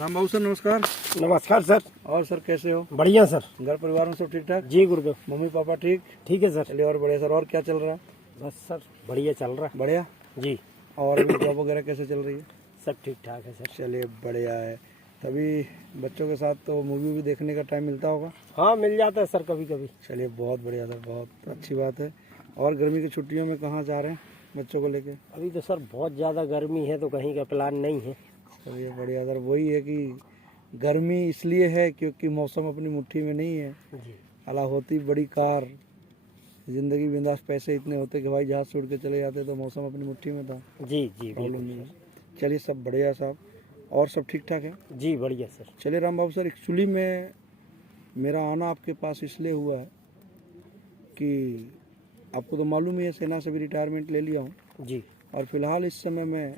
राम बाबू sir नमस्कार। नमस्कार sir. और सर कैसे हो? बढ़िया सर। घर परिवार में सब ठीक ठाक? जी गुरुदेव। मम्मी पापा ठीक? ठीक है सर। चलिए और बढ़िया सर। और क्या चल रहा है? बस सर बढ़िया चल रहा है। बढ़िया जी। और अभी जॉब वगैरह कैसे चल रही है? सब ठीक ठाक है सर। चलिए बढ़िया है। तभी बच्चों के साथ तो मूवी भी देखने का टाइम मिलता होगा? हाँ मिल जाता है सर कभी कभी। चलिए बहुत बढ़िया सर, बहुत अच्छी बात है। और गर्मी की छुट्टियों में कहाँ जा रहे हैं बच्चों को लेके? अभी तो सर बहुत ज़्यादा गर्मी है तो कहीं का प्लान नहीं है। चलिए बढ़िया सर। वही है कि गर्मी इसलिए है क्योंकि मौसम अपनी मुट्ठी में नहीं है। जी। अला होती बड़ी कार, जिंदगी बिंदास, पैसे इतने होते कि भाई जहाज से उड़ के चले जाते तो मौसम अपनी मुट्ठी में था, जी जी प्रॉब्लम नहीं बिल्कुल है। चलिए सब बढ़िया साहब। और सब ठीक ठाक है? सर। जी बढ़िया सर। चलिए राम बाबू सर, एक्चुअली में मेरा आना आपके पास इसलिए हुआ है कि आपको तो मालूम ही है सेना से भी रिटायरमेंट ले लिया हूँ जी। और फिलहाल इस समय मैं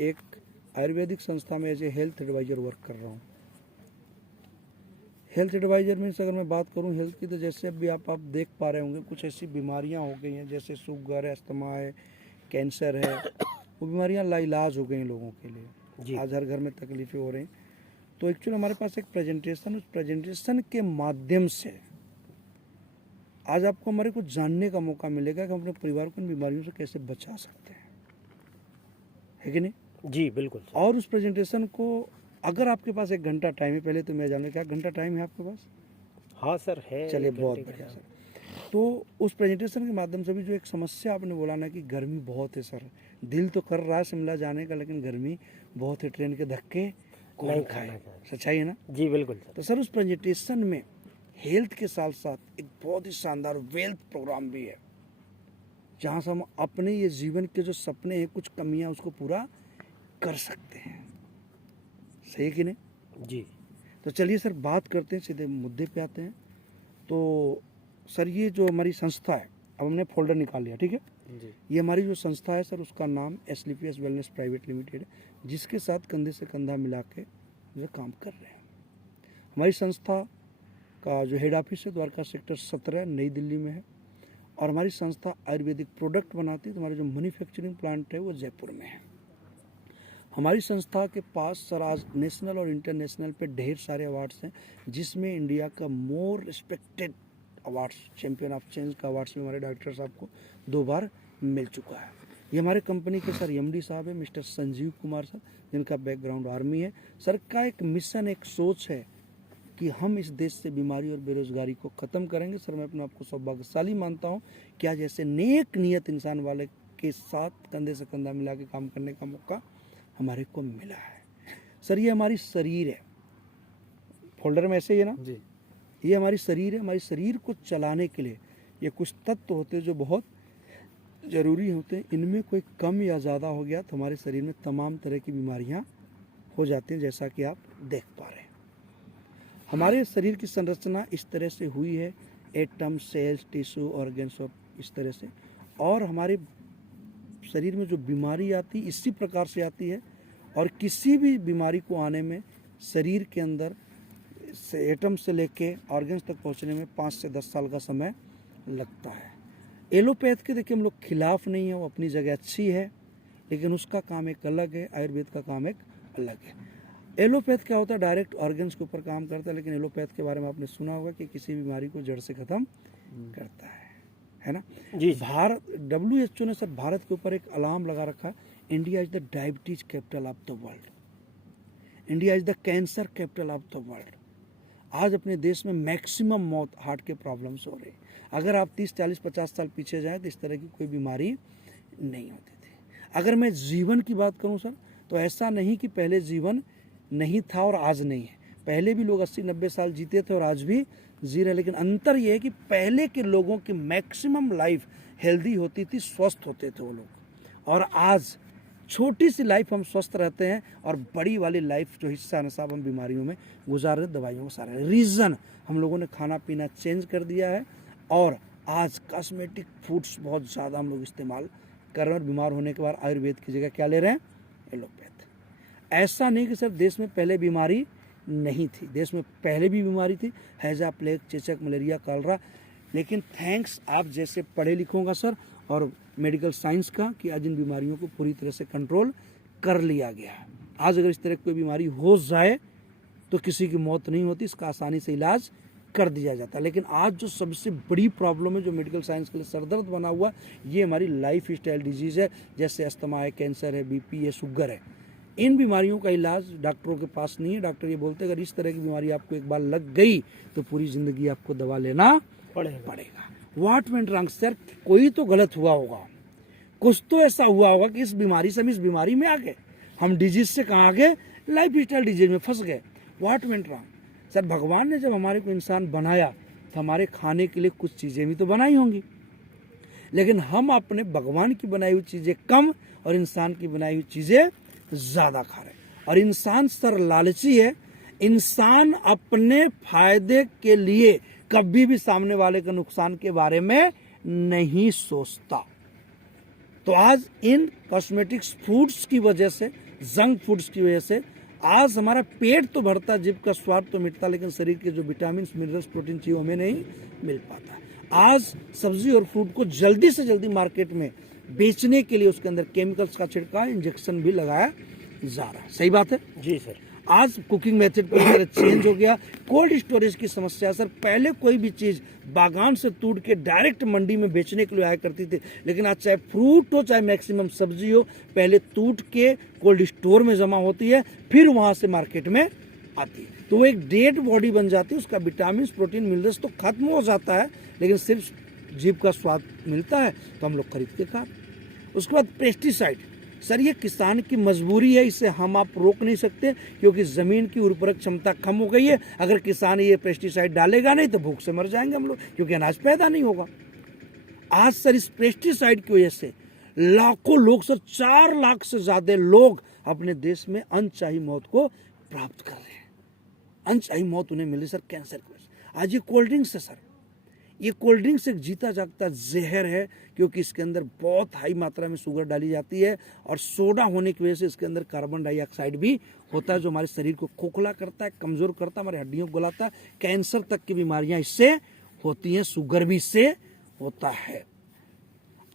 एक आयुर्वेदिक संस्था में as a health adviser work कर रहा हूँ। हेल्थ एडवाइज़र मीन्स अगर मैं बात करूँ हेल्थ की, तो जैसे अभी आप देख पा रहे होंगे कुछ ऐसी बीमारियाँ हो गई हैं जैसे शुगर है, अस्थमा है, कैंसर है। वो बीमारियाँ लाइलाज हो गई हैं लोगों के लिए। जी। आज हर घर में तकलीफ़ें हो रही हैं। तो एक्चुअली हमारे पास एक प्रेजेंटेशन, उस प्रेजेंटेशन के माध्यम से आज आपको हमारे को जानने का मौका मिलेगा कि हम अपने परिवार को इन बीमारियों से कैसे बचा सकते हैं, है कि नहीं? जी बिल्कुल सर। और उस प्रेजेंटेशन को अगर आपके पास 1 घंटा टाइम है, पहले तो मैं जानना क्या घंटा टाइम है आपके पास? हाँ सर है। चलिए बहुत बढ़िया सर। तो उस प्रेजेंटेशन के माध्यम से भी जो एक समस्या आपने बोला ना कि गर्मी बहुत है सर, दिल तो कर रहा है शिमला जाने का लेकिन गर्मी बहुत है, ट्रेन के धक्के कौन नहीं खाए, खाना चाहिए। सच्चाई है ना? जी बिल्कुल सर। तो सर उस प्रेजेंटेशन में हेल्थ के साथ साथ एक बहुत ही शानदार वेल्थ प्रोग्राम भी है जहाँ से हम अपने ये जीवन के जो सपने हैं, कुछ कमियाँ उसको पूरा कर सकते हैं। सही है कि नहीं? जी। तो चलिए सर बात करते हैं, सीधे मुद्दे पे आते हैं। तो सर ये जो हमारी संस्था है, अब हमने फोल्डर निकाल लिया, ठीक है? जी। ये हमारी जो संस्था है सर उसका नाम एसलीपीएस वेलनेस प्राइवेट लिमिटेड है, जिसके साथ कंधे से कंधा मिला के जो काम कर रहे हैं। हमारी संस्था का जो हेड ऑफिस है द्वारका सेक्टर 17 नई दिल्ली में है और हमारी संस्था आयुर्वेदिक प्रोडक्ट बनाती है। तो हमारा जो मैन्युफैक्चरिंग प्लांट है वो जयपुर में है। हमारी संस्था के पास सर आज नेशनल और इंटरनेशनल पे ढेर सारे अवार्ड्स हैं, जिसमें इंडिया का मोर respected awards, champion of change का अवार्ड्स भी हमारे डॉक्टर साहब को 2 बार मिल चुका है। ये हमारे कंपनी के सर एमडी साहब है मिस्टर संजीव कुमार सर, जिनका बैकग्राउंड आर्मी है। सर का एक मिशन, एक सोच है कि हम इस देश से बीमारी और बेरोजगारी को ख़त्म करेंगे। सर मैं अपने आप को सौभाग्यशाली मानता हूँ कि आज ऐसे नेक नियत इंसान वाले के साथ कंधे से कंधा मिला के काम करने का मौका हमारे को मिला है। सर ये हमारी शरीर है, फोल्डर में ऐसे ही है ना जी। ये हमारी शरीर है। हमारी शरीर को चलाने के लिए ये कुछ तत्व होते हैं जो बहुत ज़रूरी होते हैं। इनमें कोई कम या ज़्यादा हो गया तो हमारे शरीर में तमाम तरह की बीमारियां हो जाती हैं, जैसा कि आप देख पा रहे हैं। हमारे शरीर की संरचना इस तरह से हुई है, एटम, सेल्स, टिश्यू, ऑर्गन्स और इस तरह से। और हमारे शरीर में जो बीमारी आती इसी प्रकार से आती है और किसी भी बीमारी को आने में शरीर के अंदर से एटम से लेके ऑर्गन्स तक पहुंचने में 5 से 10 साल का समय लगता है। एलोपैथ के देखिए हम लोग खिलाफ नहीं है, वो अपनी जगह अच्छी है, लेकिन उसका काम एक अलग है, आयुर्वेद का काम एक अलग है। एलोपैथ क्या होता है, डायरेक्ट ऑर्गन्स के ऊपर काम करता है, लेकिन एलोपैथ के बारे में आपने सुना होगा कि किसी बीमारी को जड़ से खत्म करता है ना? जी। भारत, WHO ने सर भारत के ऊपर एक अलार्म लगा रखा है, India is the diabetes capital of the world, India is the cancer capital of the world. आज अपने देश में मैक्सिमम मौत हार्ट के प्रॉब्लम्स हो रही है। अगर आप 30, 40, 50 साल पीछे जाएं तो इस तरह की कोई बीमारी नहीं होती थी। अगर मैं जीवन की बात करूं सर, तो ऐसा नहीं कि पहले जीवन नहीं था और आज नहीं है। पहले भी लोग 80-90 साल जीते थे और आज भी जी रहे, लेकिन अंतर यह है कि पहले के लोगों की मैक्सिमम लाइफ हेल्दी होती थी, स्वस्थ होते थे वो लोग, और आज छोटी सी लाइफ हम स्वस्थ रहते हैं और बड़ी वाली लाइफ जो हिस्सा है ना साहब हम बीमारियों में गुजार रहे, दवाइयों का सारा रीज़न हम लोगों ने खाना पीना चेंज कर दिया है और आज कॉस्मेटिक फूड्स बहुत ज़्यादा हम लोग इस्तेमाल कर रहे हैं और बीमार होने के बाद आयुर्वेद की जगह क्या ले रहे हैं, एलोपैथ। ऐसा नहीं कि सर देश में पहले बीमारी नहीं थी, देश में पहले भी बीमारी थी, हैजा, प्लेग, चेचक, मलेरिया, कॉलरा, लेकिन थैंक्स आप जैसे पढ़े लिखों का सर और मेडिकल साइंस का कि आज इन बीमारियों को पूरी तरह से कंट्रोल कर लिया गया है। आज अगर इस तरह की कोई बीमारी हो जाए तो किसी की मौत नहीं होती, इसका आसानी से इलाज कर दिया जाता है। लेकिन आज जो सबसे बड़ी प्रॉब्लम है जो मेडिकल साइंस के लिए सरदर्द बना हुआ, ये हमारी लाइफ स्टाइल डिजीज़ है, जैसे अस्थमा है, कैंसर है, बीपी है, शुगर है। इन बीमारियों का इलाज डॉक्टरों के पास नहीं है। डॉक्टर ये बोलते हैं अगर इस तरह की बीमारी आपको एक बार लग गई तो पूरी ज़िंदगी आपको दवा लेना पड़ेगा। What went wrong sir? कोई तो गलत हुआ होगा, कुछ तो ऐसा हुआ होगा कि इस बीमारी से हम इस बीमारी में आ गए, हम डिजीज से कहाँ आ गए, लाइफ स्टाइल डिजीज में फंस गए। What went wrong sir? भगवान ने जब हमारे को इंसान बनाया तो हमारे खाने के लिए कुछ चीज़ें भी तो बनाई होंगी, लेकिन हम अपने भगवान की बनाई हुई चीज़ें कम और इंसान की बनाई हुई चीज़ें ज़्यादा खा रहे हैं। और इंसान सर लालची है, इंसान अपने फायदे के लिए कभी भी सामने वाले के नुकसान के बारे में नहीं सोचता। तो आज इन कॉस्मेटिक्स फूड्स की वजह से, जंक फूड्स की वजह से आज हमारा पेट तो भरता, जीभ का स्वाद तो मिटता, लेकिन शरीर के जो विटामिन, मिनरल्स, प्रोटीन चाहिए हमें नहीं मिल पाता। आज सब्जी और फ्रूट को जल्दी से जल्दी मार्केट में बेचने के लिए उसके अंदर केमिकल्स का छिड़काव, इंजेक्शन भी लगाया जा रहा है। सही बात है जी सर। आज कुकिंग मेथड पूरी तरह चेंज हो गया। कोल्ड स्टोरेज की समस्या सर, पहले कोई भी चीज बागान से तोड़ के डायरेक्ट मंडी में बेचने के लिए आया करती थी, लेकिन आज चाहे फ्रूट हो चाहे मैक्सिमम सब्जी हो, पहले टूट के कोल्ड स्टोर में जमा होती है, फिर वहां से मार्केट में आती है। तो वो एक डेड बॉडी बन जाती है, उसका विटामिन, प्रोटीन, मिनरल्स तो खत्म हो जाता है, लेकिन सिर्फ जीभ का स्वाद मिलता है तो हम लोग खरीद के खा। उसके बाद पेस्टिसाइड सर, ये किसान की मजबूरी है, इसे हम आप रोक नहीं सकते, क्योंकि ज़मीन की उर्वरक क्षमता कम हो गई है। अगर किसान ये पेस्टिसाइड डालेगा नहीं तो भूख से मर जाएंगे हम लोग, क्योंकि अनाज पैदा नहीं होगा। आज सर इस पेस्टिसाइड की वजह से लाखों लोग सर, 4 लाख से ज़्यादा लोग अपने देश में अनचाही मौत को प्राप्त कर रहे हैं। अनचाही मौत उन्हें मिली सर कैंसर की वजह से। आज ये कोल्ड ड्रिंक्स है सर, ये कोल्ड ड्रिंक्स एक जीता जागता जहर है, क्योंकि इसके अंदर बहुत हाई मात्रा में शुगर डाली जाती है, और सोडा होने की वजह से इसके अंदर कार्बन डाइऑक्साइड भी होता है, जो हमारे शरीर को खोखला करता है, कमजोर करता है, हमारी हड्डियों को गलाता है। कैंसर तक की बीमारियां इससे होती हैं, शुगर भी इससे होता है।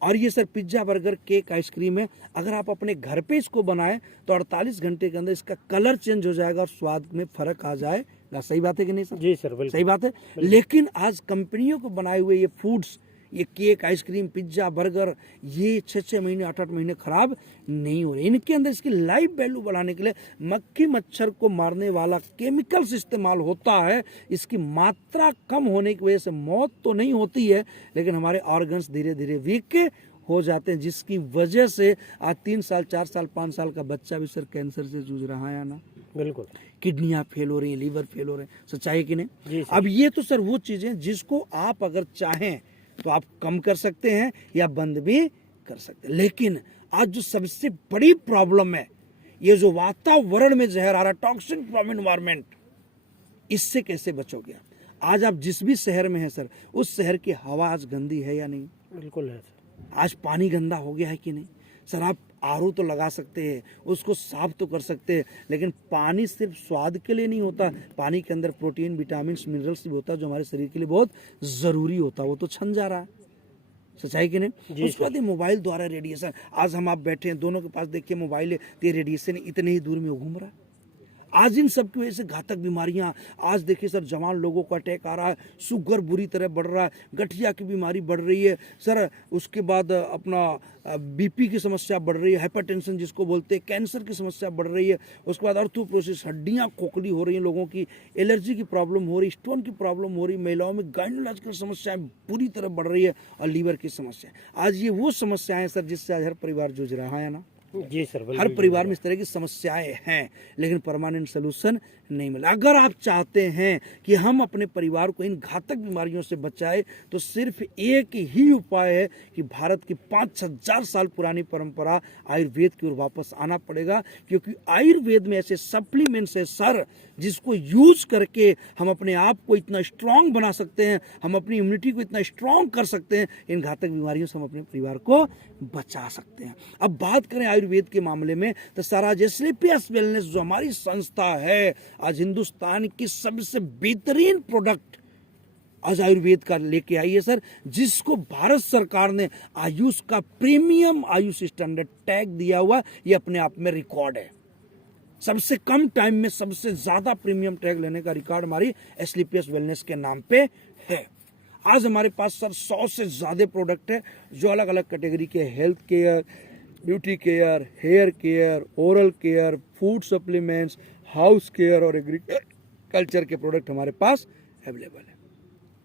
और ये sir pizza, burger, cake, ice cream है, अगर आप अपने घर पे इसको बनाएं तो 48 घंटे के अंदर इसका कलर चेंज हो जाएगा और स्वाद में फर्क आ जाएगा। सही बात है कि नहीं सर? जी सर, बिल्कुल सही बात है। लेकिन आज कंपनियों को बनाए हुए ये फूड्स, ये केक, आइसक्रीम, पिज्जा, बर्गर, ये 6-6 महीने, 8-8 महीने खराब नहीं हो रहे। इनके अंदर इसकी लाइफ वैल्यू बढ़ाने के लिए मक्खी मच्छर को मारने वाला केमिकल्स इस्तेमाल होता है। इसकी मात्रा कम होने की वजह से मौत तो नहीं होती है, लेकिन हमारे ऑर्गन्स धीरे धीरे वीक हो जाते हैं, जिसकी वजह से आज 3 साल, 4 साल, 5 साल का बच्चा भी सर कैंसर से जूझ रहा है ना। बिल्कुल, किडनियां फेल हो रही हैं, लीवर फेल हो रहे हैं। सच्चाई कि नहीं? जी सर। अब ये तो सर वो चीजें जिसको आप अगर चाहें तो आप कम कर सकते हैं या बंद भी कर सकते हैं, लेकिन आज जो सबसे बड़ी प्रॉब्लम है, ये जो वातावरण में जहर आ रहा है, टॉक्सिन फ्रॉम एनवायरमेंट, इससे कैसे बचोगे? आज आप जिस भी शहर में हैं सर, उस शहर की हवा आज गंदी है या नहीं? बिल्कुल है सर। आज पानी गंदा हो गया है कि नहीं? सर आप आरओ तो लगा सकते हैं, उसको साफ तो कर सकते हैं, लेकिन पानी सिर्फ स्वाद के लिए नहीं होता, पानी के अंदर प्रोटीन, विटामिन, मिनरल्स भी होता है, जो हमारे शरीर के लिए बहुत ज़रूरी होता है, वो तो छन जा रहा है। सच्चाई कि नहीं? उसके बाद ये मोबाइल द्वारा रेडिएशन, आज हम आप बैठे हैं, दोनों के पास देखिए मोबाइल है, तो ये रेडिएशन इतने ही दूर में घूम रहा है। आज इन सब की वजह से घातक बीमारियां, आज देखिए सर जवान लोगों को अटैक आ रहा है, शुगर बुरी तरह बढ़ रहा है, गठिया की बीमारी बढ़ रही है सर, उसके बाद अपना बीपी की समस्या बढ़ रही है, हाइपरटेंशन जिसको बोलते हैं, कैंसर की समस्या बढ़ रही है, उसके बाद ऑर्थोप्रोसिस, हड्डियां खोखली हो रही हैं लोगों की, एलर्जी की प्रॉब्लम हो रही, स्टोन की प्रॉब्लम हो रही, महिलाओं में गायनोलॉजिकल समस्याएं पूरी तरह बढ़ रही है, और लीवर की समस्या। आज ये वो समस्याएं सर जिससे आज हर परिवार जूझ रहा है ना। जी सर, बिल्कुल। हर परिवार में इस तरह की समस्याएं हैं, लेकिन परमानेंट सोल्यूशन नहीं मिला। अगर आप चाहते हैं कि हम अपने परिवार को इन घातक बीमारियों से बचाएं, तो सिर्फ एक ही उपाय है कि भारत की 5,000 साल पुरानी परंपरा आयुर्वेद की ओर वापस आना पड़ेगा, क्योंकि आयुर्वेद में ऐसे सप्लीमेंट्स है सर, जिसको यूज करके हम अपने आप को इतना स्ट्रांग बना सकते हैं, हम अपनी इम्यूनिटी को इतना स्ट्रांग कर सकते हैं, इन घातक बीमारियों से हम अपने परिवार को बचा सकते हैं। अब बात करें आयुर्वेद के मामले में, तो साराज एस्क्लेपियस वेलनेस जो हमारी संस्था है, आज हिंदुस्तान की सबसे बेहतरीन प्रोडक्ट आज आयुर्वेद का लेके आई है सर, जिसको भारत सरकार ने आयुष का प्रीमियम आयुष स्टैंडर्ड टैग दिया हुआ, ये अपने आप में रिकॉर्ड है। सबसे कम टाइम में सबसे ज्यादा प्रीमियम टैग लेने का रिकॉर्ड हमारी एसलीपीएस वेलनेस के नाम पे है। आज हमारे पास सर 100 से ज्यादा प्रोडक्ट है जो अलग अलग कैटेगरी के health care, beauty care, hair care, oral care, food supplements, house care और एग्रीकल्चर के प्रोडक्ट हमारे पास अवेलेबल है।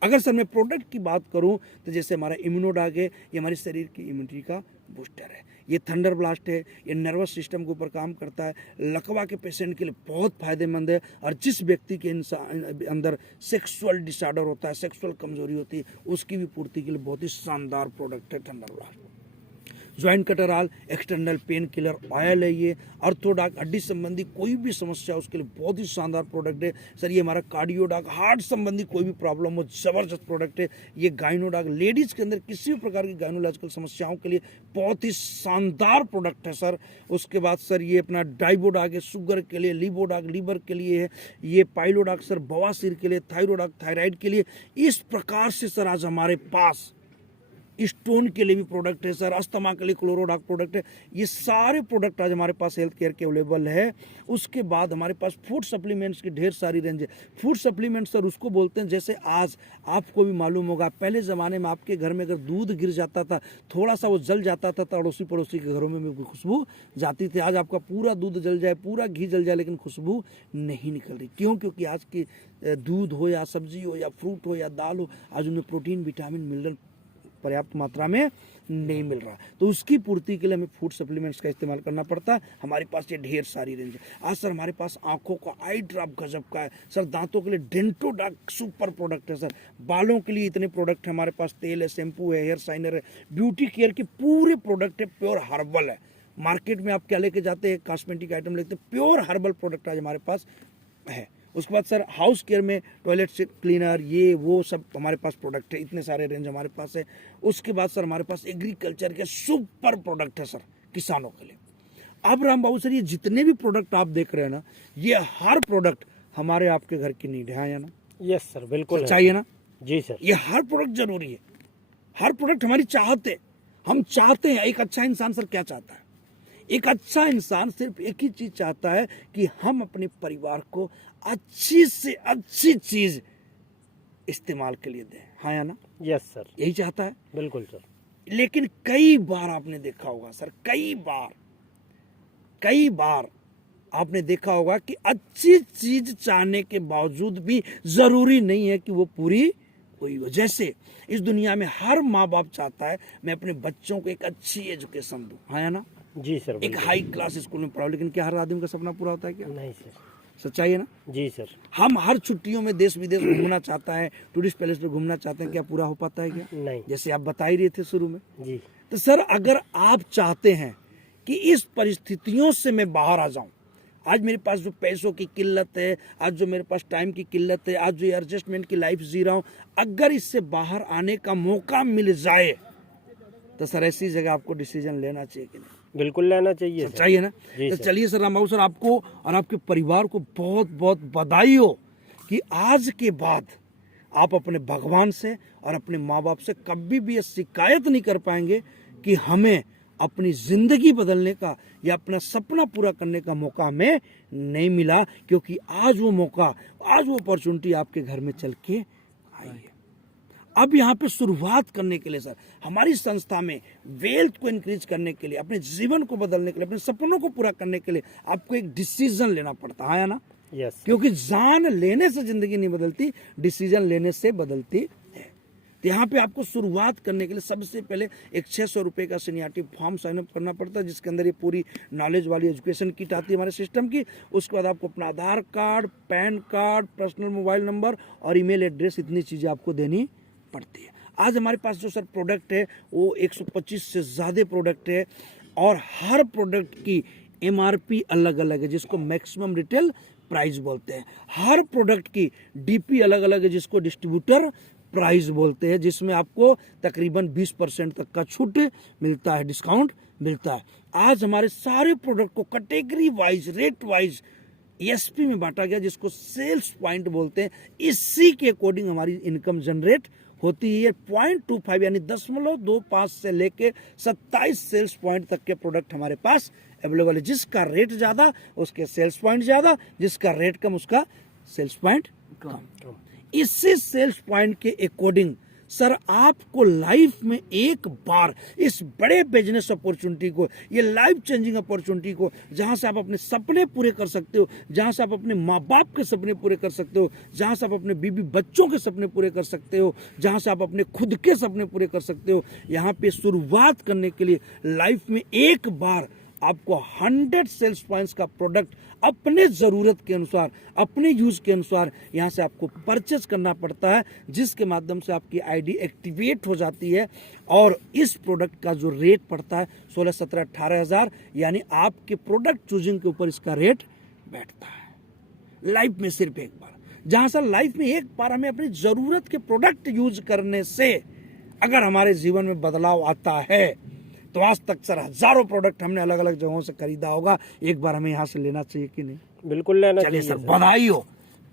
अगर सर मैं प्रोडक्ट की बात करूं तो जैसे हमारा इम्यूनोडाग है, ये हमारे शरीर की इम्यूनिटी का बूस्टर है। ये थंडर ब्लास्ट है, ये नर्वस सिस्टम के ऊपर काम करता है, लकवा के पेशेंट के लिए बहुत फायदेमंद है। और जिस व्यक्ति के अंदर सेक्सुअल डिसऑर्डर होता है, सेक्सुअल कमजोरी होती है, उसकी भी पूर्ति के लिए बहुत ही शानदार प्रोडक्ट है थंडर ब्लास्ट। ज्वाइंट कटराल एक्सटर्नल पेन किलर ऑयल है। ये अर्थोडाक हड्डी संबंधी कोई भी समस्या उसके लिए बहुत ही शानदार प्रोडक्ट है सर। ये हमारा कार्डियोडाक हार्ट संबंधी कोई भी प्रॉब्लम हो, जबरदस्त प्रोडक्ट है। ये गाइनोडाक लेडीज के अंदर किसी भी प्रकार की गाइनोलॉजिकल समस्याओं के लिए बहुत ही शानदार प्रोडक्ट है सर। उसके बाद सर ये अपना डाइबोडाक है, शुगर के लिए, लिबोडाक लीवर के लिए है, ये पाइलोडाक सर बवासीर के लिए, थायरोडाक थायराइड के लिए। इस प्रकार से सर आज हमारे पास स्टोन के लिए भी प्रोडक्ट है सर, अस्थमा के लिए क्लोरोडाक प्रोडक्ट है। ये सारे प्रोडक्ट आज हमारे पास हेल्थ केयर के अवेलेबल है। उसके बाद हमारे पास फूड सप्लीमेंट्स की ढेर सारी रेंज है। फूड सप्लीमेंट सर उसको बोलते हैं, जैसे आज आपको भी मालूम होगा, पहले ज़माने में आपके घर में अगर दूध गिर जाता था, थोड़ा सा वो जल जाता था तो अड़ोसी पड़ोसी के घरों में भी खुशबू जाती थी। आज आपका पूरा दूध जल जाए, पूरा घी जल जाए, लेकिन खुशबू नहीं निकल रही। क्यों? क्योंकि आज की दूध हो या सब्जी हो या फ्रूट हो या दाल हो, आज उनमें प्रोटीन, विटामिन, मिनरल पर्याप्त मात्रा में नहीं मिल रहा। तो उसकी पूर्ति के लिए हमें फूड सप्लीमेंट्स का इस्तेमाल करना पड़ता है। हमारे पास ये ढेर सारी रेंज है। आज सर हमारे पास आंखों का आई ड्रॉप गजब का है सर। दांतों के लिए डेंटोडाक सुपर प्रोडक्ट है सर। बालों के लिए इतने प्रोडक्ट है हमारे पास, तेल है, शैम्पू है, हेयर शाइनर है, ब्यूटी केयर के पूरे प्रोडक्ट है, प्योर हर्बल है। मार्केट में आप क्या लेके जाते हैं, कॉस्मेटिक आइटम लेते हैं, प्योर हर्बल प्रोडक्ट आज हमारे पास है। उसके बाद सर हाउस केयर में टॉयलेट क्लीनर, ये वो सब हमारे पास प्रोडक्ट है, इतने सारे रेंज हमारे पास है। उसके बाद सर हमारे पास एग्रीकल्चर के सुपर प्रोडक्ट है सर किसानों के लिए। अब राम बाबू सर ये जितने भी प्रोडक्ट आप देख रहे हैं ना, ये हर प्रोडक्ट हमारे आपके घर की नीड है ना? यस सर, बिल्कुल चाहिए ना? जी सर। ये हर प्रोडक्ट जरूरी है, हर प्रोडक्ट हमारी चाहत है। हम चाहते हैं, एक अच्छा इंसान सर क्या चाहता है? एक अच्छा इंसान सिर्फ एक ही चीज चाहता है कि हम अपने परिवार को अच्छी से अच्छी चीज इस्तेमाल के लिए दें, हाँ या ना? यस सर, यही चाहता है। बिल्कुल सर। लेकिन कई बार आपने देखा होगा सर, कई बार आपने देखा होगा कि अच्छी चीज चाहने के बावजूद भी जरूरी नहीं है कि वो पूरी हुई हो। जैसे इस दुनिया में हर माँ बाप चाहता है मैं अपने बच्चों को एक अच्छी एजुकेशन दूं, हाँ या ना? जी सर, एक हाई क्लास स्कूल में पढ़ाओ, लेकिन क्या हर आदमी का सपना पूरा होता है क्या? नहीं सर। सच्चाई है ना? जी सर। हम हर छुट्टियों में देश विदेश घूमना चाहता है, टूरिस्ट पैलेस पे घूमना चाहते हैं, क्या पूरा हो पाता है क्या? नहीं। जैसे आप बता ही रहे थे शुरू में। जी। तो सर अगर आप चाहते हैं कि इस परिस्थितियों से मैं बाहर आ जाऊं, आज मेरे पास जो पैसों की किल्लत है, आज जो मेरे पास टाइम की किल्लत है, आज जो एडजस्टमेंट की लाइफ जी रहा हूं, अगर इससे बाहर आने का मौका मिल जाए तो सर ऐसी जगह आपको डिसीजन लेना चाहिए कि नहीं? बिल्कुल लेना चाहिए सर। चाहिए ना? जी तो सर। चलिए सर रामबाबू सर, आपको और आपके परिवार को बहुत बहुत बधाई हो कि आज के बाद आप अपने भगवान से और अपने माँ बाप से कभी भी ये शिकायत नहीं कर पाएंगे कि हमें अपनी जिंदगी बदलने का या अपना सपना पूरा करने का मौका हमें नहीं मिला, क्योंकि आज वो मौका, आज वो अपॉर्चुनिटी आपके घर में चल के आई है। अब यहाँ पे शुरुआत करने के लिए सर हमारी संस्था में वेल्थ को इंक्रीज करने के लिए, अपने जीवन को बदलने के लिए, अपने सपनों को पूरा करने के लिए आपको एक डिसीजन लेना पड़ता है ना? यस। क्योंकि जान लेने से जिंदगी नहीं बदलती, डिसीजन लेने से बदलती है। तो यहाँ पे आपको शुरुआत करने के लिए सबसे पहले एक 600 रुपये का सीनियरिटी फॉर्म साइन अप करना पड़ता है, जिसके अंदर ये पूरी नॉलेज वाली एजुकेशन किट आती है हमारे सिस्टम की। उसके बाद आपको अपना Aadhaar card, PAN card, personal mobile number और ईमेल एड्रेस, इतनी चीज़ें आपको देनी पड़ती है। आज हमारे पास जो सर प्रोडक्ट है वो 125 से ज़्यादा प्रोडक्ट है और हर प्रोडक्ट की MRP अलग अलग है, जिसको मैक्सिमम रिटेल प्राइस बोलते हैं। हर प्रोडक्ट की DP अलग अलग है, जिसको डिस्ट्रीब्यूटर प्राइस बोलते हैं, जिसमें आपको तकरीबन 20% तक का छूट मिलता है, डिस्काउंट मिलता है। आज हमारे सारे प्रोडक्ट को category wise, rate wise ESP में बांटा गया, जिसको सेल्स पॉइंट बोलते हैं। इसी के अकॉर्डिंग हमारी इनकम जनरेट होती है। 0.25 यानी 0.25 से लेके 27 सेल्स पॉइंट तक के प्रोडक्ट हमारे पास अवेलेबल है। जिसका रेट ज़्यादा उसके सेल्स पॉइंट ज़्यादा, जिसका रेट कम उसका सेल्स पॉइंट कम। इसी सेल्स पॉइंट के अकॉर्डिंग सर आपको लाइफ में एक बार इस बड़े बिजनेस अपॉर्चुनिटी को, ये लाइफ चेंजिंग अपॉर्चुनिटी को, जहां से आप अपने सपने पूरे कर सकते हो, जहां से आप अपने माँ बाप के सपने पूरे कर सकते हो, जहां से आप अपने बीवी बच्चों के सपने पूरे कर सकते हो, जहां से आप अपने खुद के सपने पूरे कर सकते हो, यहाँ पे शुरुआत करने के लिए लाइफ में एक बार आपको 100 सेल्स पॉइंट्स का प्रोडक्ट अपने ज़रूरत के अनुसार, अपने यूज़ के अनुसार यहाँ से आपको परचेज करना पड़ता है, जिसके माध्यम से आपकी आईडी एक्टिवेट हो जाती है। और इस प्रोडक्ट का जो रेट पड़ता है 16, 17, 18 हज़ार, यानी आपके प्रोडक्ट चूजिंग के ऊपर इसका रेट बैठता है लाइफ में सिर्फ एक बार। जहाँ सर लाइफ में एक बार हमें अपनी ज़रूरत के प्रोडक्ट यूज करने से अगर हमारे जीवन में बदलाव आता है, तो आज तक सर हजारों प्रोडक्ट हमने अलग अलग जगहों से खरीदा होगा, एक बार हमें यहाँ से लेना चाहिए कि नहीं? बिल्कुल लेना चलिए चाहिए सर,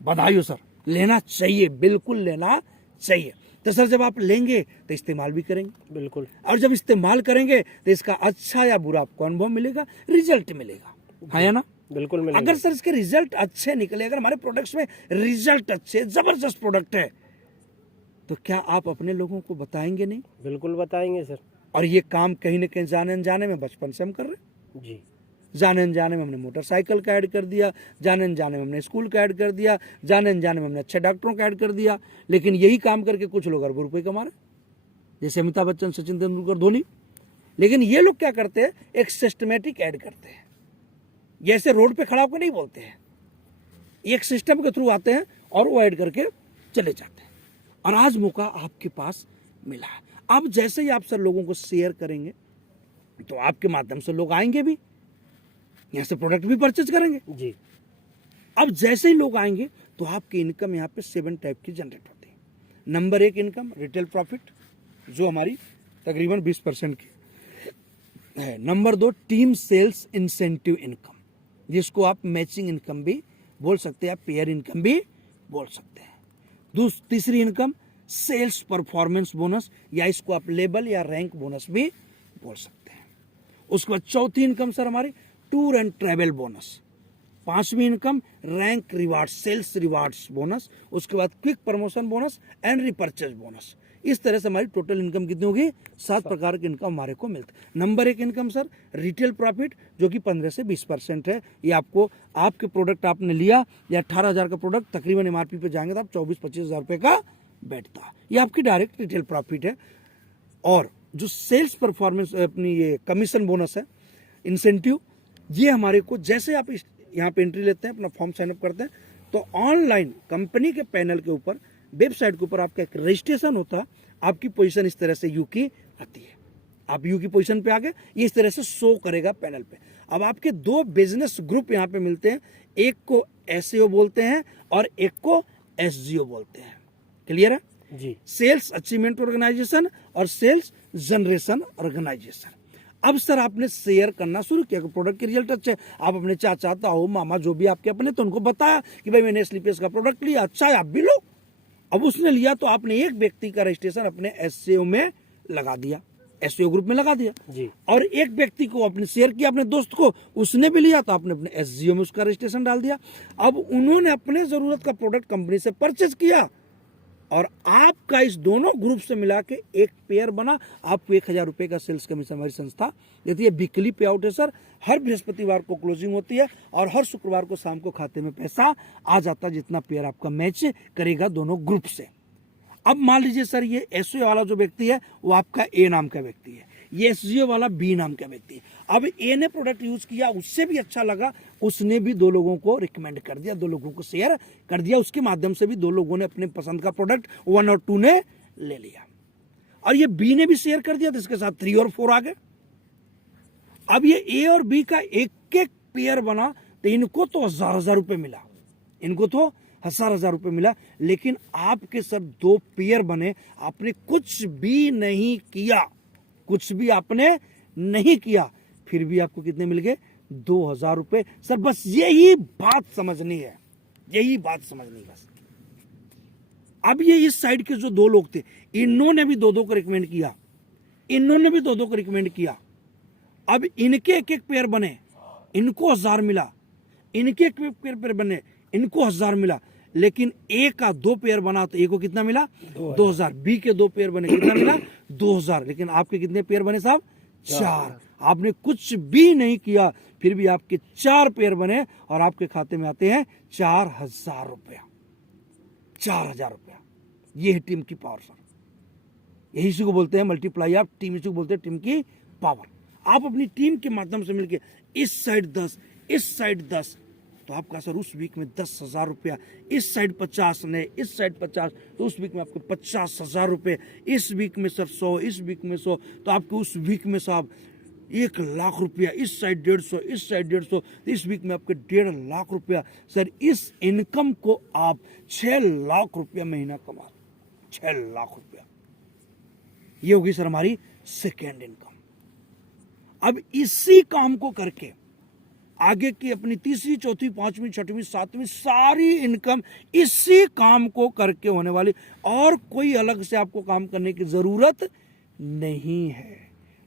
बधाई हो सर, लेना चाहिए, बिल्कुल लेना चाहिए। तो सर जब आप लेंगे तो इस्तेमाल भी करेंगे, बिल्कुल, और जब इस्तेमाल करेंगे तो इसका अच्छा या बुरा आपको अनुभव मिलेगा, रिजल्ट मिलेगा, है या ना? बिल्कुल मिलेगा। अगर सर इसके रिजल्ट अच्छे निकले, अगर हमारे प्रोडक्ट्स में रिजल्ट अच्छे, जबरदस्त प्रोडक्ट है, तो क्या आप अपने लोगों को बताएंगे नहीं? बिल्कुल बताएंगे सर। और ये काम कहीं ना कहीं जाने अनजाने में बचपन से हम कर रहे हैं। जी, जाने अनजाने में हमने मोटरसाइकिल का ऐड कर दिया, जाने अनजाने में हमने स्कूल का ऐड कर दिया, जाने अनजाने में हमने अच्छे डॉक्टरों का ऐड कर दिया, लेकिन यही काम करके कुछ लोग अरबों रुपए कमा रहे, जैसे अमिताभ बच्चन, सचिन तेंदुलकर, धोनी। लेकिन ये लोग क्या करते हैं, एक सिस्टमेटिक ऐड करते हैं, जैसे रोड पे खड़ा होकर नहीं बोलते हैं, एक सिस्टम के थ्रू आते हैं और वो ऐड करके चले जाते हैं। और आज मौका आपके पास मिला है। अब जैसे ही आप सर लोगों को शेयर करेंगे तो आपके माध्यम से लोग आएंगे भी, यहाँ से प्रोडक्ट भी परचेज करेंगे। जी, अब जैसे ही लोग आएंगे तो आपकी इनकम यहाँ पे 7 टाइप की जनरेट होती है। नंबर 1 इनकम रिटेल प्रॉफिट, जो हमारी तकरीबन 20% की है। Number 2 team sales incentive income, जिसको आप मैचिंग इनकम भी बोल सकते हैं, आप पेयर इनकम भी बोल सकते हैं। तीसरी इनकम सेल्स परफॉर्मेंस बोनस, या इसको आप लेबल या रैंक बोनस भी बोल सकते हैं। उसके बाद चौथी इनकम सर हमारी टूर एंड ट्रैवल बोनस। पांचवी income rank reward, sales rewards bonus. उसके बाद quick promotion bonus and repurchase bonus. इस तरह से हमारी टोटल इनकम कितनी होगी? 7 प्रकार की इनकम हमारे को मिलती है। Number 1 income sir retail profit, जो कि 15 से 20% है। ये आपको, आपके प्रोडक्ट आपने लिया या 18,000 का प्रोडक्ट तकरीबन MRP पे जाएंगे तो आप 24-25 हज़ार रुपये का बैठता है, ये आपकी डायरेक्ट रिटेल प्रॉफिट है। और जो सेल्स परफॉर्मेंस अपनी ये कमीशन बोनस है, इंसेंटिव, ये हमारे को जैसे आप यहाँ पे एंट्री लेते हैं, अपना फॉर्म साइन अप करते हैं, तो ऑनलाइन कंपनी के पैनल के ऊपर, वेबसाइट के ऊपर आपका एक रजिस्ट्रेशन होता है। आपकी पोजीशन इस तरह से यू की आती है, आप यू की पोजीशन पे आ गए, ये इस तरह से शो करेगा पैनल पे। अब आपके 2 बिजनेस ग्रुप यहाँ पे मिलते हैं, एक को एसईओ बोलते हैं और एक को एसजीओ बोलते हैं। क्लियर है जी, सेल्स अचीवमेंट ऑर्गेनाइजेशन और सेल्स जनरेशन ऑर्गेनाइजेशन। अब सर आपने शेयर करना शुरू किया, प्रोडक्ट के रिजल्ट अच्छे, आप अपने चाचा, ताऊ, मामा, जो भी आपके अपने, तो उनको बताया कि भाई मैंने स्लीपेस का प्रोडक्ट लिया, अच्छा है, आप भी लो। अब उसने लिया तो आपने एक व्यक्ति का रजिस्ट्रेशन अपने एसईओ में लगा दिया, एसईओ ग्रुप में लगा दिया जी, और एक व्यक्ति को आपने शेयर किया अपने दोस्त को, उसने भी लिया तो आपने अपने एसजीओ में उसका रजिस्ट्रेशन डाल दिया। अब उन्होंने अपने जरूरत का प्रोडक्ट कंपनी से परचेज किया और आपका इस दोनों ग्रुप से मिला के एक पेयर बना। आपको 1,000 रुपये का सेल्स कमीशन हमारी संस्था देती है। वीकली पे आउट है सर, हर बृहस्पतिवार को क्लोजिंग होती है और हर शुक्रवार को शाम को खाते में पैसा आ जाता है, जितना पेयर आपका मैच करेगा दोनों ग्रुप से। अब मान लीजिए सर ये एसओ वाला जो व्यक्ति है वो आपका ए नाम का व्यक्ति है, ये एसजीओ वाला बी नाम का व्यक्ति है। अब ए ने प्रोडक्ट यूज किया, उससे भी अच्छा लगा, उसने भी 2 लोगों को रिकमेंड कर दिया, 2 लोगों को शेयर कर दिया, उसके माध्यम से भी 2 लोगों ने अपने पसंद का प्रोडक्ट 1 और 2 ने ले लिया। और ये बी ने भी शेयर कर दिया तो इसके साथ 3 और 4 आ गए। अब ये ए और बी का एक एक पेयर बना तो इनको तो 1,000 रुपये मिला, इनको तो 1,000 रुपये मिला। लेकिन आपके सर 2 पेयर बने, आपने कुछ भी नहीं किया, कुछ भी आपने नहीं किया, फिर भी आपको कितने मिल गए? 2,000 रुपये। सर बस यही बात समझनी है, यही बात समझनी बस। अब ये इस साइड के जो 2 लोग थे, इन्होंने भी 2-2 को रिकमेंड किया, इन्होंने भी 2-2 को रिकमेंड किया। अब इनके एक एक पेयर बने इनको 1000 मिला, इनके पेयर बने इनको 1000 मिला, लेकिन ए का 2 पेयर बना तो ए को कितना मिला 2000, बी के 2 पेयर बने कितना मिला 2000, लेकिन आपके कितने पेयर बने साहब 4। आपने कुछ भी नहीं किया फिर भी आपके 4 पेयर बने और आपके खाते में आते हैं 4000 रुपया, 4000 रुपया। ये है टीम की पावर सर, यही इसी को बोलते हैं मल्टीप्लाई ऑफ टीम, इसी को बोलते हैं टीम की पावर। आप अपनी टीम के माध्यम से मिलके इस साइड 10 इस साइड 10 तो आपका सर उस वीक में 10,000 रुपया, इस साइड 50 ने इस साइड 50 तो उस वीक में आपको 50,000 रुपये, इस वीक में सर 100 इस वीक में 100 तो आपको उस वीक में साहब 1,00,000 रुपया, इस साइड 150 इस साइड 150 इस वीक में आपके 1,50,000 रुपया। सर इस इनकम को आप 6,00,000 रुपया महीना कमा, 6,00,000 रुपया, ये होगी सर हमारी सेकेंड इनकम। अब इसी काम को करके आगे की अपनी तीसरी चौथी पांचवी छठवीं सातवीं सारी इनकम इसी काम को करके होने वाली, और कोई अलग से आपको काम करने की जरूरत नहीं है।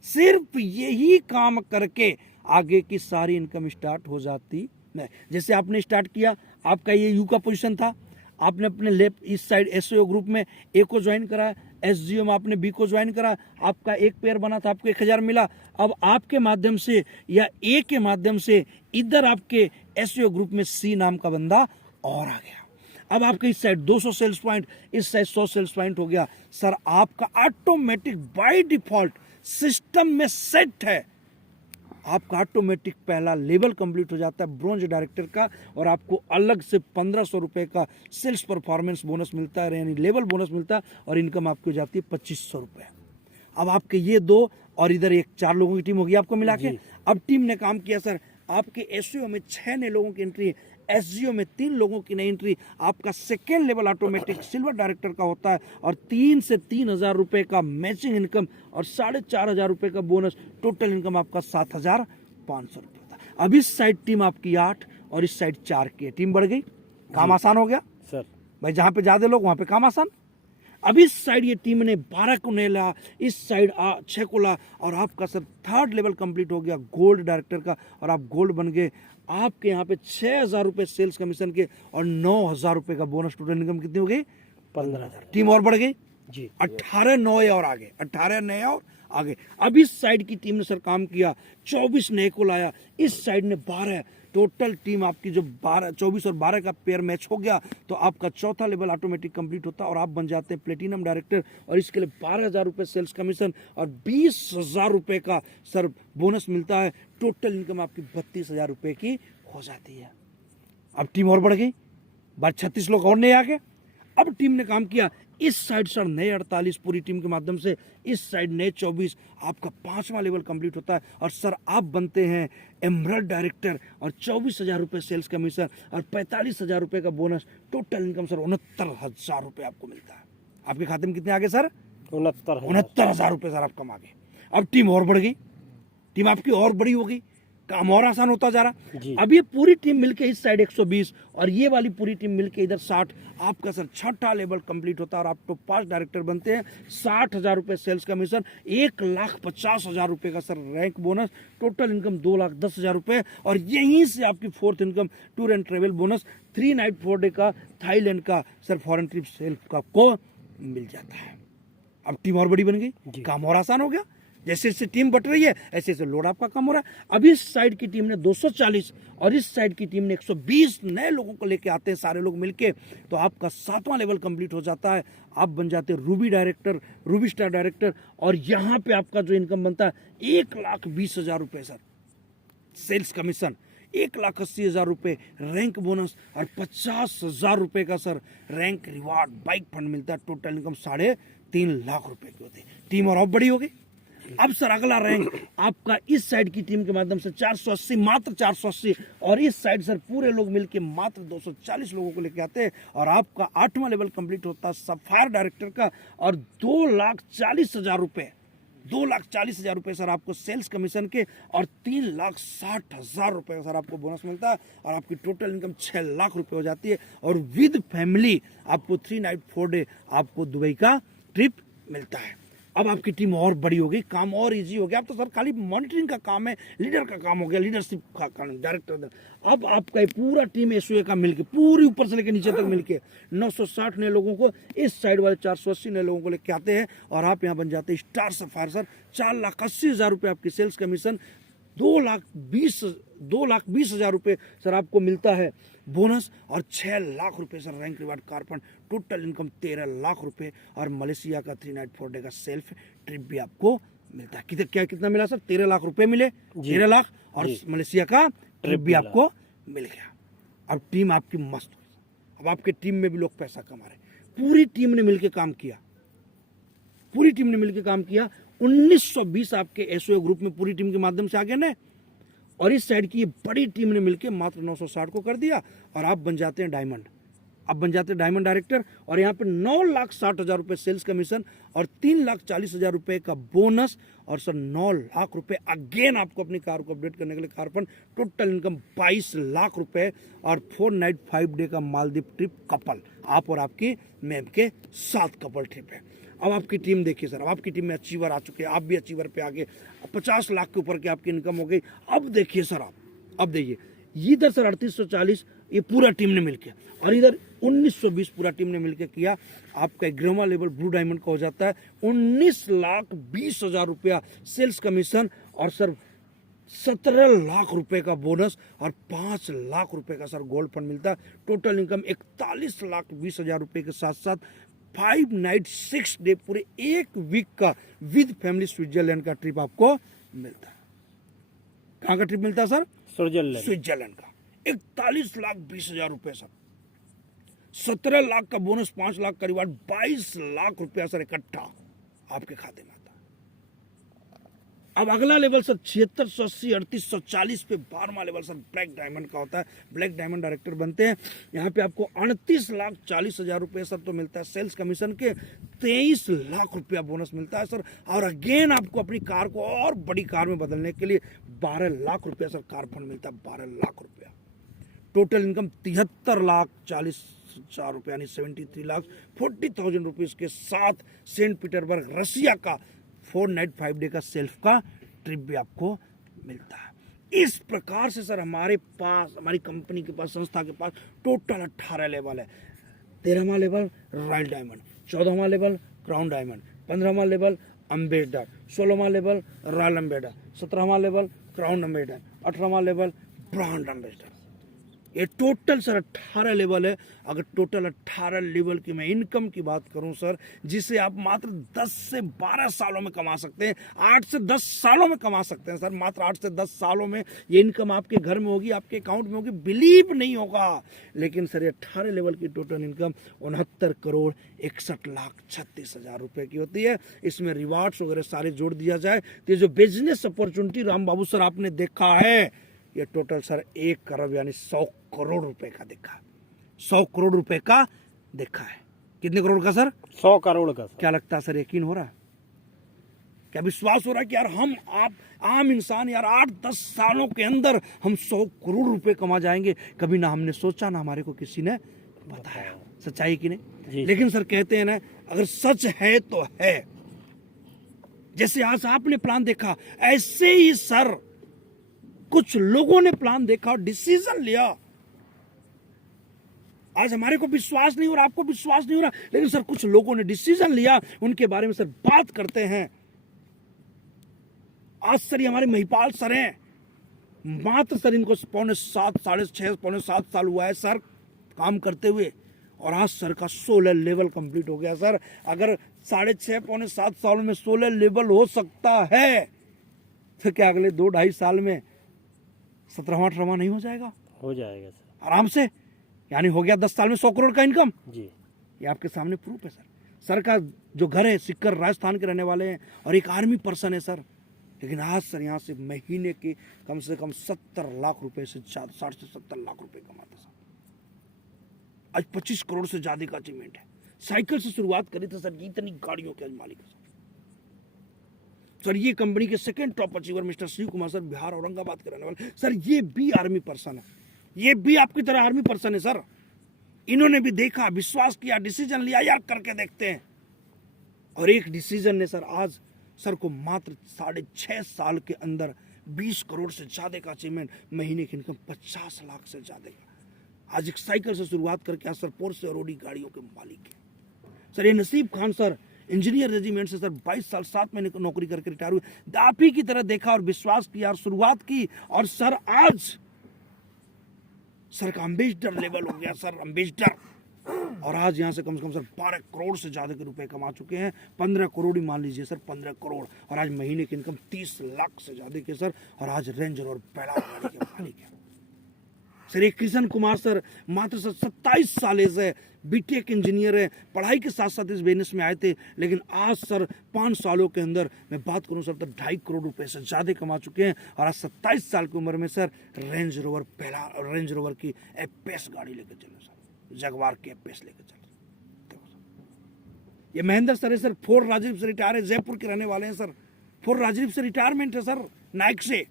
सिर्फ यही काम करके आगे की सारी इनकम स्टार्ट हो जाती है। जैसे आपने स्टार्ट किया, आपका ये यू का पोजीशन था, आपने अपने लेफ्ट इस साइड एसओ ग्रुप में ए को ज्वाइन करा, एसजीओ में आपने बी को ज्वाइन करा, आपका एक पेयर बना था, आपको 1000 मिला। अब आपके माध्यम से या ए के माध्यम से इधर आपके एसओ ग्रुप में सी नाम का बंदा और आ गया। अब आपके इस साइड 200 सेल्स पॉइंट, इस साइड 100 सेल्स पॉइंट हो गया। सर आपका ऑटोमेटिक बाय डिफॉल्ट सिस्टम में सेट है, आपका ऑटोमेटिक पहला लेवल कंप्लीट हो जाता है ब्रॉन्ज डायरेक्टर का, और आपको अलग से 1500 रुपए का सेल्स परफॉर्मेंस बोनस मिलता है, यानी लेवल बोनस मिलता है, और इनकम आपकी हो जाती है 2500 रुपए। अब आपके ये 2 और इधर एक 4 लोगों की टीम होगी आपको मिला के। अब टीम ने काम किया सर, आपके एसईओ में 6 नए लोगों की एंट्री, एसजीओ में 3 लोगों की नई एंट्री, आपका second level automatic silver director का होता है, और 3 से 3,000 रुपए का मैचिंग इनकम और 4,500 रुपए का बोनस, टोटल इनकम आपका 7,500 रुपए होता है। अब इस साइड टीम आपकी 8 और इस साइड 4 की टीम बढ़ गई, काम आसान हो गया सर भाई, जहां पे ज्यादा लोग वहां पे काम आसान। अब इस साइड ये टीम ने 12 को नहीं ला, इस साइड 6 को ला, और आपका सर 3rd लेवल कंप्लीट हो गया गोल्ड डायरेक्टर का, और आप गोल्ड बन गए। आपके यहाँ पे 6,000 रुपए सेल्स कमीशन के और 9,000 रुपए का बोनस, टोटल इनकम कितनी हो गई 15,000। टीम और बढ़ गई जी, 18 नए और आगे, 18 नए और आगे। अब इस साइड की टीम ने सर काम किया, 24 नए को लाया, इस साइड ने 12, टोटल टीम आपकी जो 12 24 और 12 का पेयर मैच हो गया तो आपका 4था लेवल ऑटोमेटिक कंप्लीट होता है, और आप बन जाते हैं प्लेटिनम डायरेक्टर, और इसके लिए 12,000 रुपए सेल्स कमीशन और 20,000 रुपए का सर बोनस मिलता है। टोटल इनकम आपकी 32,000 रुपए की हो जाती है। अब टीम और बढ़ गई, 36 लोग और नए आ गए। अब टीम ने काम किया, इस साइड सर नए 48 पूरी टीम के माध्यम से, इस साइड नए 24, आपका 5वां लेवल कंप्लीट होता है, और सर आप बनते हैं एमरल्ड डायरेक्टर, और 24,000 रुपए सेल्स कमीशन और 45,000 रुपए का बोनस, टोटल इनकम सर 69,000 रुपए आपको मिलता है। आपके खाते में कितने आगे सर 69,000 रुपए सर आप कमा गए। अब टीम और बढ़ गई, टीम आपकी और बड़ी हो गई, काम और आसान होता जा रहा। अब ये पूरी टीम मिलके इस साइड 120 और ये वाली पूरी टीम मिलके इधर 60, आपका सर 6ठा लेवल कंप्लीट होता है, और आप तो 5 डायरेक्टर बनते हैं। 60,000 रुपए सेल्स कमीशन, 1,50,000 रुपए का sir rank bonus, total income 2,10,000 रुपए, और यहीं से आपकी 4th income tour and travel bonus 3 night 4 day का थाईलैंड का सर फॉरेन ट्रिप सेल्फ का को मिल जाता है। अब टीम और बड़ी बन गई, काम और आसान हो गया। जैसे जैसे टीम बट रही है ऐसे ऐसे लोड आपका कम हो रहा है। अब इस साइड की टीम ने 240 और इस साइड की टीम ने 120 नए लोगों को लेके आते हैं सारे लोग मिलके, तो आपका 7वां लेवल कंप्लीट हो जाता है। आप बन जाते हैं Ruby director, Ruby star director, और यहाँ पे आपका जो इनकम बनता है 1,20,000 रुपये सर सेल्स कमीशन, 1,80,000 रुपये रैंक बोनस, और 50,000 रुपये का sir rank reward bike fund मिलता है। टोटल इनकम 3.5 लाख रुपए की होती है। टीम और बड़ी हो गई। अब सर अगला रैंक आपका इस साइड की टीम के माध्यम से 480, मात्र 480, और इस साइड सर पूरे लोग मिलके मात्र 240 लोगों को लेके आते हैं, और आपका 8वां लेवल कंप्लीट होता है सफायर डायरेक्टर का, और 2,40,000 रुपए, 2,40,000 रुपए सर आपको सेल्स कमीशन के, और 3,60,000 रुपए का सर आपको बोनस मिलता है, और आपकी टोटल इनकम 6 लाख रुपए हो जाती है। और विद फैमिली आपको 3 नाइट 4 डे आपको दुबई का ट्रिप मिलता है। अब आपकी टीम और बड़ी हो गई, काम और इजी हो गया। अब तो सर खाली मॉनिटरिंग का काम है, लीडर का काम हो गया, लीडरशिप का काम, डायरेक्टर। अब आपका ये पूरा टीम एसओए का मिलके, पूरी ऊपर से लेकर नीचे तक मिलके 960 नए लोगों को, इस साइड वाले 480 नए लोगों को लेके आते हैं और आप यहाँ बन जाते हैं स्टार सफायर सर। 4,80,000 रुपये आपकी सेल्स कमीशन, 2,20,000 रुपये सर आपको मिलता है बोनस, और 6 लाख रुपए sir rank reward car fund. Total income 13 lakh रुपए, और मलेशिया का 3 नाइट 4 डे का सेल्फ ट्रिप भी आपको मिलता है। कितना मिला सर? 13 लाख रुपए मिले, 13 लाख, और मलेशिया का ट्रिप भी आपको मिल गया। अब टीम आपकी मस्त हो, अब आपके टीम में भी लोग पैसा कमा रहे। पूरी टीम ने मिलकर काम किया, पूरी टीम ने मिलकर काम किया। 1920 आपके एसओए ग्रुप में पूरी टीम के माध्यम से आ गए ना, और इस साइड की ये बड़ी टीम ने मिलकर मात्र 960 को कर दिया, और आप बन जाते हैं डायमंड। अब बन जाते हैं डायमंड डायरेक्टर, और यहाँ पे 9,60,000 रुपए सेल्स कमीशन और 3,40,000 रुपए का बोनस, और सर 9 लाख रुपए अगेन आपको अपनी कार को अपडेट करने के लिए car fund. Total income 22 lakh रुपए, और 4 नाइट 5 डे का मालदीव ट्रिप कपल, आप और आपकी मैम के साथ कपल ट्रिप है। अब आपकी टीम देखिए सर, अब आपकी टीम में अचीवर आ चुके हैं, आप भी अचीवर पे आगे 50 लाख के ऊपर की आपकी इनकम हो गई। अब देखिए सर, आप अब देखिए इधर सर 3840 ये पूरा टीम ने मिलकर, और इधर 1920 पूरा टीम ने मिलकर किया। आपका ग्रोमा लेवल ब्लू डायमंड का हो जाता है 19,20,000 रुपया सेल्स कमीशन, और सर 17 लाख रुपए का बोनस, और 5 लाख रुपए का सर गोल्ड फंड मिलता है। टोटल इनकम 41,20,000 रुपए के साथ साथ 5 नाइट 6 डे पूरे 1 वीक का विद फैमिली स्विट्जरलैंड का ट्रिप आपको मिलता है। कहाँ का ट्रिप मिलता है सर? स्विट्जरलैंड का। 41,20,000 रुपए सर, 17 लाख का बोनस, 5 लाख का रिवार्ड, 22 लाख रुपया सर इकट्ठा आपके खाते में आता है। अब अगला लेवल सर 7680 3840 पे 12वां लेवल सर ब्लैक डायमंड का होता है। ब्लैक डायमंड डायरेक्टर बनते हैं। यहाँ पे आपको 29,40,000 रुपये सर तो मिलता है सेल्स कमीशन के, 23 लाख रुपया बोनस मिलता है सर, और अगेन आपको अपनी कार को और बड़ी कार में बदलने के लिए 12 लाख रुपया सर कार फंड मिलता है, 12 लाख रुपया। टोटल इनकम 73,40,000 रुपये, यानी 73,40,000 रुपीज के साथ सेंट पीटर्सबर्ग रसिया का 4 नाइट 5 डे का सेल्फ का ट्रिप भी आपको मिलता है। इस प्रकार से सर हमारे पास, हमारी कंपनी के पास, संस्था के पास टोटल 18 लेवल है। 13वां लेवल रॉयल डायमंड, 14वां लेवल क्राउन डायमंड, 15वां लेवल अम्बेसडर, 16वां लेवल रॉयल अम्बेसडर, 17वां लेवल क्राउन अम्बेसडर, 18वां लेवल ब्रांड अम्बेसडर। ये टोटल सर 18 लेवल है। अगर टोटल 18 लेवल की मैं इनकम की बात करूं सर, जिसे आप मात्र 10 से 12 सालों में कमा सकते हैं, 8 से 10 सालों में कमा सकते हैं सर, मात्र 8 से 10 सालों में ये इनकम आपके घर में होगी, आपके अकाउंट में होगी, बिलीव नहीं होगा। लेकिन सर ये 18 लेवल की टोटल इनकम 69,61,36,000 रुपए की होती है। इसमें रिवार्ड्स वगैरह सारे जोड़ दिया जाए तो ये जो बिजनेस अपॉर्चुनिटी राम बाबू सर आपने देखा है, ये टोटल सर 1 करोड़ यानी 100 करोड़ रुपए का देखा है। 100 करोड़ रुपए का देखा है। कितने करोड़ का सर? 100 करोड़ का। क्या लगता है सर, यकीन हो रहा है? क्या विश्वास हो रहा है कि यार हम आप आम इंसान यार 8-10 सालों के अंदर हम 100 करोड़ रुपए कमा जाएंगे? कभी ना हमने सोचा, ना हमारे को किसी ने बताया। सच्चाई की नहीं? लेकिन सर कहते हैं ना, अगर सच है तो है। जैसे आज आपने प्लान देखा, ऐसे ही सर कुछ लोगों ने प्लान देखा और डिसीजन लिया। आज हमारे को विश्वास नहीं हो रहा, आपको विश्वास नहीं हो रहा, लेकिन सर कुछ लोगों ने डिसीजन लिया, उनके बारे में सर बात करते हैं। आज सर ये हमारे महिपाल सर हैं, मात्र सर इनको 6.5 6.5 साल हुआ है सर काम करते हुए, और आज सर का 16 लेवल कंप्लीट हो गया सर। अगर 6.5 7 सालों में 16 लेवल हो सकता है, तो क्या अगले 2-2.5 साल में 17वां 18वां नहीं हो जाएगा? हो जाएगा सर, आराम से। यानी हो गया 10 साल में 100 करोड़ का इनकम जी। ये आपके सामने प्रूफ है सर। सर का जो घर है सिक्कर राजस्थान के रहने वाले हैं, और एक आर्मी पर्सन है सर, लेकिन आज सर यहाँ से महीने के कम से कम 70 लाख रुपए से 60 से 70 लाख रुपए कमाते सर। आज 25 करोड़ से ज्यादा का अचीवमेंट है। साइकिल से शुरुआत करी थी सर, इतनी गाड़ियों के आज मालिक है सर। ये कंपनी के second top achiever mister Shiv Kumar sir, Bihar Aurangabad के रहने वाले सर, ये भी आर्मी पर्सन है, ये भी आपकी तरह आर्मी पर्सन है सर। इन्होंने भी देखा, विश्वास किया, डिसीजन लिया, यार करके देखते हैं। और एक डिसीजन ने सर आज सर को मात्र 6.5 साल के अंदर 20 करोड़ से ज्यादा का अचीवमेंट, महीने की इनकम 50 लाख से ज्यादा का। आज एक साइकिल से शुरुआत करके आज सर पोर्श और ऑडी गाड़ियों के मालिक है। सर ये नसीब खान सर इंजीनियर रेजिमेंट से सर 22 साल 7 महीने नौकरी करके रिटायर हुए। आप ही की तरह देखा और विश्वास किया और शुरुआत की, और सर आज सर का अम्बेसडर लेवल हो गया सर, अम्बेसडर। और आज यहाँ से कम 12 करोड़ से ज्यादा के रुपए कमा चुके हैं। 15 करोड़ ही मान लीजिए सर, 15 करोड़। और आज महीने की इनकम 30 लाख से ज्यादा के सर। और आज रेंज रोवर पहला गाड़ी के मालिक है सर। एक किशन कुमार सर मात्र सर 27 साल से बीटेक इंजीनियर है, पढ़ाई के साथ साथ इस बिजनेस में आए थे, लेकिन आज सर 5 सालों के अंदर मैं बात करूं सर तो 2.5 करोड़ रुपए से ज्यादा कमा चुके हैं। और आज 27 साल की उम्र में सर रेंज रोवर की एपेस गाड़ी लेकर चले सर, जगवार की एपेस लेकर चले। ये महेंद्र सर है सर, फोर्ड राजदीप से रिटायर है, जयपुर के रहने वाले हैं सर। फोर्ड राजदीप से रिटायरमेंट है सर, नाइक से।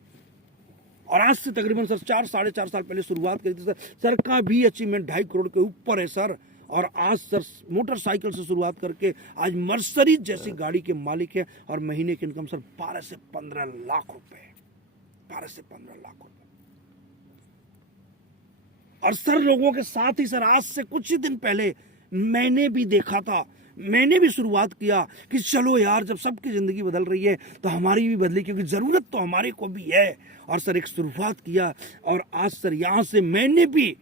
और आज से तकरीबन सर 4-4.5 साल पहले शुरुआत करी थी सर। सर का भी अचीवमेंट 2.5 करोड़ के ऊपर है सर। और आज सर मोटरसाइकिल से शुरुआत करके आज मर्सरीज जैसी गाड़ी के मालिक है। और महीने की इनकम सर 12 से 15 लाख रुपए, 12 से 15 लाख रुपए। और सर लोगों के साथ ही सर आज से कुछ ही दिन पहले मैंने भी देखा था, मैंने भी शुरुआत किया कि चलो यार जब सबकी जिंदगी बदल रही है तो हमारी भी बदली, क्योंकि जरूरत तो हमारे को भी है। और सर एक शुरुआत किया, और आज सर यहाँ से मैंने भी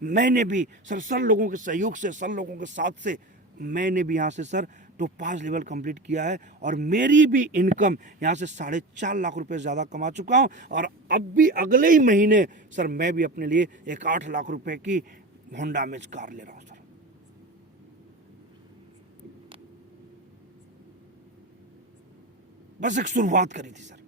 सर लोगों के सहयोग से, सर लोगों के साथ से मैंने भी यहाँ से सर तो 5 लेवल कंप्लीट किया है। और मेरी भी इनकम यहाँ से 4.5 लाख रुपए ज्यादा कमा चुका हूँ। और अब भी अगले ही महीने सर मैं भी अपने लिए एक 8 लाख रुपए की होंडा अमेज कार ले रहा हूँ सर। बस एक शुरुआत करी थी सर।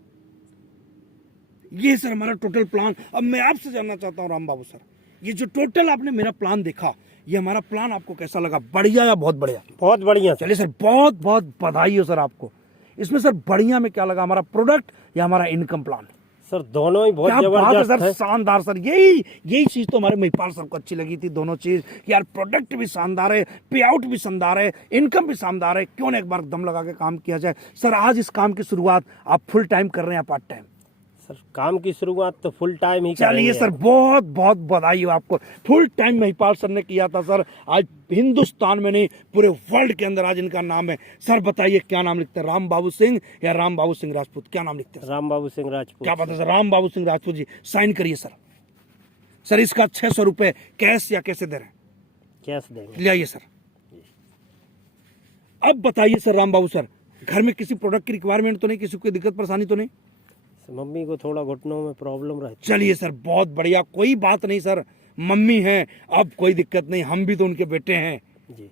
ये सर हमारा टोटल प्लान। अब मैं आपसे जानना चाहता हूं राम बाबू सर, ये जो टोटल आपने मेरा प्लान देखा, ये हमारा प्लान आपको कैसा लगा? बढ़िया या बहुत बढ़िया? बहुत बढ़िया। चलिए सर, बहुत बहुत बधाई हो सर आपको। इसमें सर बढ़िया में क्या लगा, हमारा प्रोडक्ट या हमारा इनकम प्लान? सर दोनों ही बहुत क्या बात है जबरदस्त सर, है। शानदार सर। यही चीज तो हमारे महिपाल सर को अच्छी लगी थी, दोनों चीज कि यार प्रोडक्ट भी शानदार है, पे आउट भी शानदार है, इनकम भी शानदार है, क्यों ना एक बार दम लगा के काम किया जाए। सर आज इस काम की शुरुआत आप फुल टाइम कर रहे हैं या पार्ट टाइम? सर काम की शुरुआत तो फुल टाइम ही चलिए करेंगे। सर, बहुत बहुत बधाई हो आपको। फुल टाइम महिपाल सर ने किया था सर। आज हिंदुस्तान में नहीं, पूरे वर्ल्ड के अंदर आज इनका नाम है। सर बताइए क्या नाम लिखते हैं, राम बाबू सिंह या राम बाबू सिंह राजपूत? क्या नाम लिखते हैं? राम बाबू सिंह राजपूत। क्या बात है सर, राम बाबू सिंह राजपूत जी, साइन करिए सर। सर इसका 600 रुपए कैश या कैसे दे रहे हैं? कैश देंगे। ले आइए सर। अब बताइए सर राम बाबू सर, घर में किसी प्रोडक्ट की रिक्वायरमेंट तो नहीं, किसी को दिक्कत परेशानी तो नहीं? मम्मी को थोड़ा घुटनों में प्रॉब्लम रहती है। चलिए सर, बहुत बढ़िया, कोई बात नहीं सर। मम्मी हैं, अब कोई दिक्कत नहीं, हम भी तो उनके बेटे हैं जी।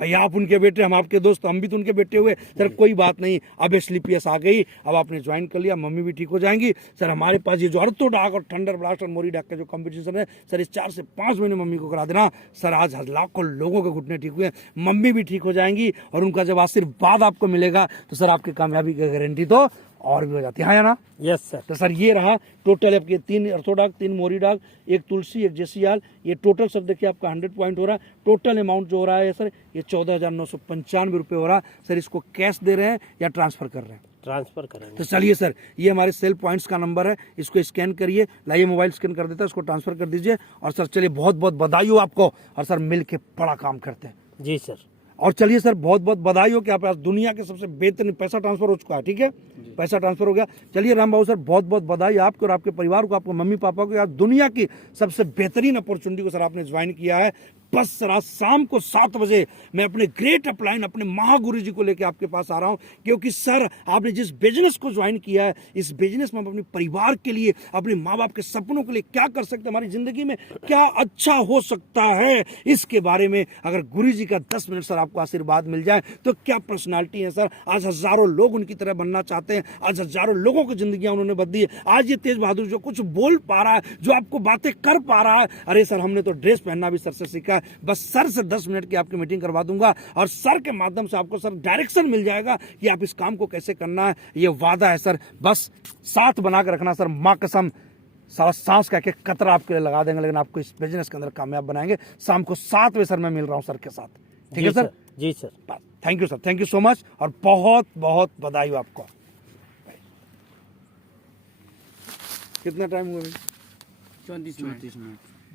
भैया, आप उनके बेटे, हम आपके दोस्त, हम भी तो उनके बेटे हुए सर। कोई बात नहीं, अब एसलीपीएस आ गई, अब आपने ज्वाइन कर लिया, मम्मी भी ठीक हो जाएंगी सर। हमारे पास ये जो अर्थोडाक और थंडर ब्लास्ट और मोरी डाक का जो कंपटीशन है सर, इस 4 से 5 महीने मम्मी को करा देना सर। आज लाखों लोगों के घुटने ठीक हुए, मम्मी भी ठीक हो जाएंगी, और उनका जब आशीर्वाद आपको मिलेगा तो सर आपकी कामयाबी की गारंटी तो और भी हो जाती है, हाँ या ना? Yes sir. तो सर ये रहा टोटल आपके 3 अर्थोडाक, 3 मोरी डाक, 1 तुलसी, 1 जेसीआल। ये टोटल सब देखिए आपका 100 पॉइंट हो रहा है। टोटल अमाउंट जो हो रहा है सर, ये 14,995 रुपये हो रहा है सर। इसको कैश दे रहे हैं या ट्रांसफर कर रहे हैं? ट्रांसफर करेंगे। तो चलिए सर, ये हमारे सेल पॉइंट्स का नंबर है, इसको स्कैन करिए, लाइए मोबाइल स्कैन कर देता है, इसको ट्रांसफर कर दीजिए। और सर चलिए, बहुत बहुत बधाई हो आपको। और सर मिल के बड़ा काम करते हैं जी सर। और चलिए सर, बहुत बहुत बधाई हो कि आप आज दुनिया के सबसे बेहतरीन पैसा ट्रांसफर हो चुका है, ठीक है, पैसा ट्रांसफर हो गया। चलिए राम बाबू सर, बहुत बहुत बधाई आपको और आपके परिवार को, आपको मम्मी पापा को, आज दुनिया की सबसे बेहतरीन अपॉर्चुनिटी को सर आपने ज्वाइन किया है। बस सर आज शाम को 7 बजे मैं अपने ग्रेट अपलाइन, अपने महागुरु जी को लेकर आपके पास आ रहा हूं, क्योंकि सर आपने जिस बिजनेस को ज्वाइन किया है, इस बिजनेस में हम अपने परिवार के लिए, अपने माँ बाप के सपनों के लिए क्या कर सकते हैं, हमारी जिंदगी में क्या अच्छा हो सकता है, इसके बारे में अगर गुरु जी का 10 मिनट सर आपको आशीर्वाद मिल जाए तो क्या पर्सनालिटी है सर। आज हजारों लोग उनकी तरह बनना चाहते हैं, आज हजारों लोगों की जिंदगियां उन्होंने बदली है। आज ये तेज बहादुर जो कुछ बोल पा रहा है, जो आपको बातें कर पा रहा है, अरे सर हमने तो ड्रेस पहनना भी सर से सीखा है। बस सर से 10 मिनट की आपकी मीटिंग करवा दूंगा और सर के माध्यम से आपको सर डायरेक्शन मिल जाएगा कि आप इस काम को कैसे करना है। ये वादा है सर, बस साथ बना के रखना सर, माँ कसम। सारा सांस का एक कतरा आपके लिए लगा देंगे, लेकिन आपको इस बिजनेस के अंदर कामयाब बनाएंगे। शाम को 7 बजे सर मैं मिल रहा हूं सर के साथ, ठीक है सर? जी sir. Thank you sir, thank you so much, और बहुत बहुत बधाई हो आपको। कितना टाइम हुआ? 34 मिनट।